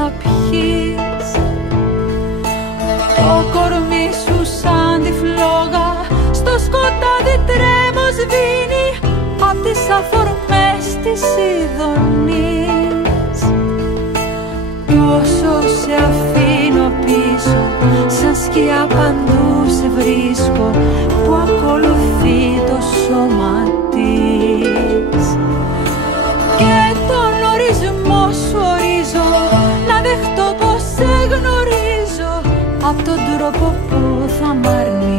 να πιείς. Το κορμί σου σαν τη φλόγα στο σκοτάδι τρέμο σβήνει απ' τις αφορμές της ειδονής. Κι όσο σε αφήνω πίσω, σαν σκιά παντού σε βρίσκω που ακολουθεί το σώμα της. Και τον ορισμό σου ορίζω, να δεχτώ πως σε γνωρίζω απ' τον τρόπο που θα μ' αρνηθείς.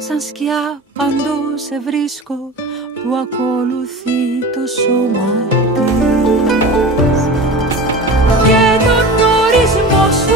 Σαν σκιά παντού σε βρίσκω που ακολουθεί το σώμα της. Και τον ορισμό σου